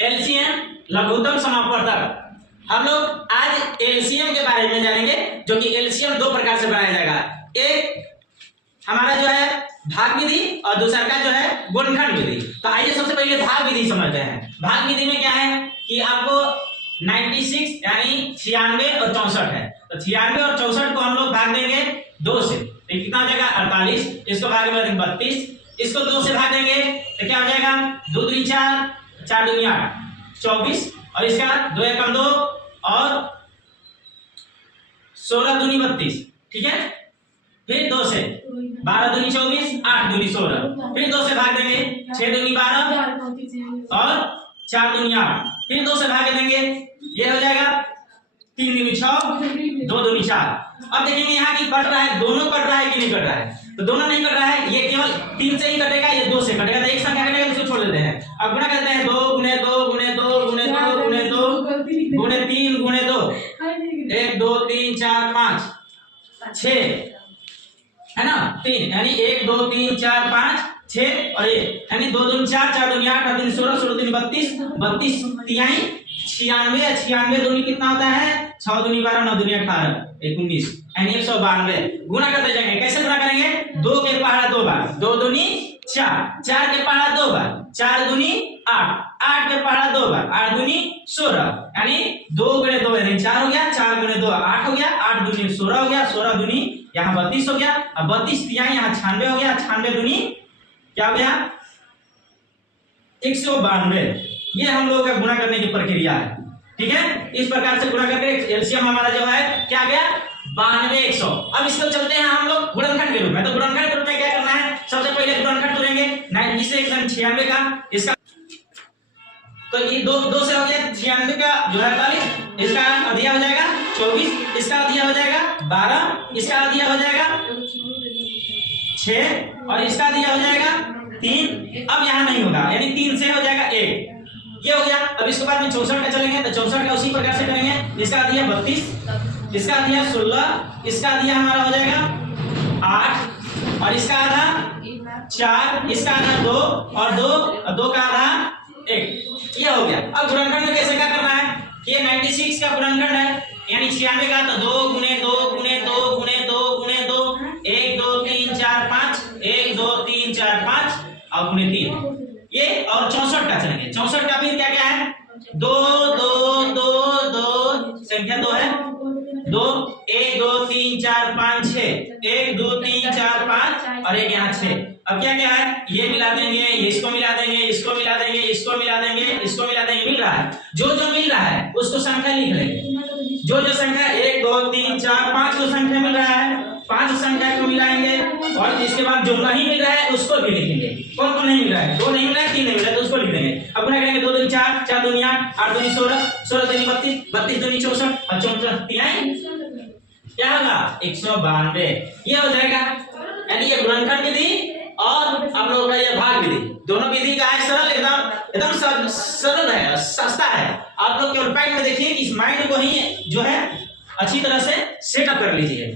LCM लघुत्तम समापवर्तक। हम लोग आज एलसीएम के बारे में जानेंगे, जो कि एलसीएम दो प्रकार से बनाया जाएगा। एक हमारा जो है भाग विधि और दूसरा का जो है गुणनखंड विधि। तो आइए सबसे पहले भाग विधि समझते हैं। भाग विधि में क्या है कि आपको 96 यानी 96 और 64 है, तो 96 और 64 को हम लोग भाग देंगे 2 से, तो कितना हो जाएगा 48। इसको भाग देंगे 32, इसको 2 से भाग देंगे तो क्या हो जाएगा 2 दूनी 4, 4 दूनी 8, 24, और इसका 2 एकम 2 और 16 दूनी 32, ठीक है। फिर 2 से 12 दूनी 24, 8 दूनी 16, फिर 2 से भाग देंगे 6 दूनी 12 और 4 दूनी 8, फिर 2 से भाग देंगे, ये हो जाएगा 3 दूनी 6, 2 दूनी 4। अब देखेंगे यहाँ की कट रहा है, दोनों कट रहा है कि नहीं कट रहा है, तो दोनों नहीं कट रहा है, ये केवल 3 से ही कटेगा, ये 2 से कटेगा, तो एक संख्या कटेगा, इसको छोड़ देते हैं। अब गुणा करते हैं 2 गुणे 2 गुणे 2 गुणे 2 गुणे 2 गुणे 3 गुणे 2, 1 2 3 4 5 6 है ना, 3 यानी 1 2 3 4 5 6 और ये यानी 2 दूनी 4, 4 दूनी 8, 8 दूनी 16, 16 दूनी 32, 32 तिहाई 96, 96 दूनी कितना होता है 6 दूनी 12, 9 दूनी 18, 19 यानी 192। गुणा करते जाएंगे, कैसे गुणा करेंगे 2 के पहाड़ा 2 बार, 2 दूनी 4, 4 के पहाड़ा 2 बार, 4 दूनी 8, 8 के पहाड़ा 2 बार, 8 दूनी 16 यानी 2 गुणे 2 यानी 4 हो गया, 4 गुणे 2 8 हो गया, 8 दूनी 16 हो गया, 16 दूनी यहाँ 32 हो गया, अब 32 तिहाई यहाँ 96 हो गया, 96 दूनी क्या हो गया 192। ये हम लोगों का गुणा करने की प्रक्रिया है, ठीक है। इस प्रकार से गुणा करके एलसीएम हमारा जो है क्या गया 92 100। अब इसको चलते हैं हम लोग गुणनखंड के रूप में। तो गुणनखंड के रूप में क्या करना है, सबसे पहले गुणनखंड तोड़ेंगे 96 का, इसका तो ये 2 से हो गया 96 का जो है 48, इसका अधिया हो जाएगा 24, इसका अधिया हो जाएगा 12, इसका अधिया हो जाएगा 6 और इसका अधिया हो जाएगा 3। अब यहाँ नहीं होगा, यानी 3 से हो जाएगा 1, ये हो गया। अब इसके बाद में 64 का चलेंगे, तो 64 का उसी प्रकार से करेंगे। इसका अधिया 32, इसका अधिया 16, इसका अधिया हमारा हो जाएगा 8 और इसका आधा 4, इसका आधा 2 और 2 का आधा 1, ये हो गया। अब गुणनखंड में कैसे क्या करना है, ये 96 का गुणनखंड है यानी 96 का, तो 2 गुणे 2 गुणे 2 गुणे 2 गुणे 2 1 2 3 4 5 1 2 3 4 5 और गुणे 3, ये और 64 का चलेंगे। 64 का भी क्या क्या है 2 2 2 2 संख्या 2 है 2 1 2 3 4 5 6 1 2 3 4 5 और एक यहाँ 6। अब क्या क्या है, ये मिला देंगे, इसको मिला देंगे, इसको मिला देंगे, इसको मिला देंगे, इसको मिला देंगे, मिल रहा है। जो जो मिल रहा है उसको संख्या लिख लेंगे। जो जो संख्या 1 2 3 4 5 को संख्या मिल रहा है, 5 संख्या को मिलाएंगे और इसके बाद जो नहीं मिल रहा है उसको भी लिखेंगे। कौन कौन नहीं मिल रहा है, 2 नहीं मिल रहा है, 3 नहीं मिल रहा है, तो उसको लिख देंगे। अब गुणा करेंगे 2 दूनी 4, 4 दूनी 8, 8 दूनी 16, 16 दूनी 32, 32 दूनी 64 और 64 तिहाई क्या होगा 192, ये हो जाएगा। यानी ये गुणनखंड विधि और हम लोगों का ये भाग विधि, दोनों विधि का है सरल, एकदम सरल है, सस्ता है। आप लोग केवल पैक में देखिए, इस माइंड को ही जो है अच्छी तरह से सेटअप कर लीजिए।